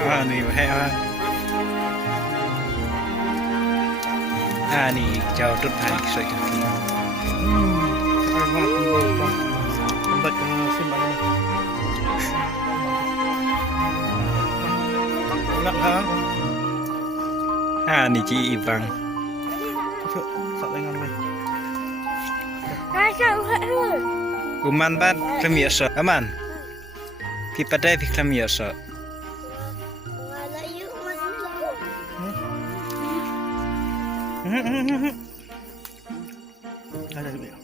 นี่ให้นี่เจ้าตุดไทยสวยจังทีไอ้ว่าคุณบอกผมบัดขึ้นมาเลยหลักฮะนี่จีอีบังเถอะสอบรายงานเลย กุมันบ้านคลเมียสอามันพี่ปัดได้พี่คลเมียสada juga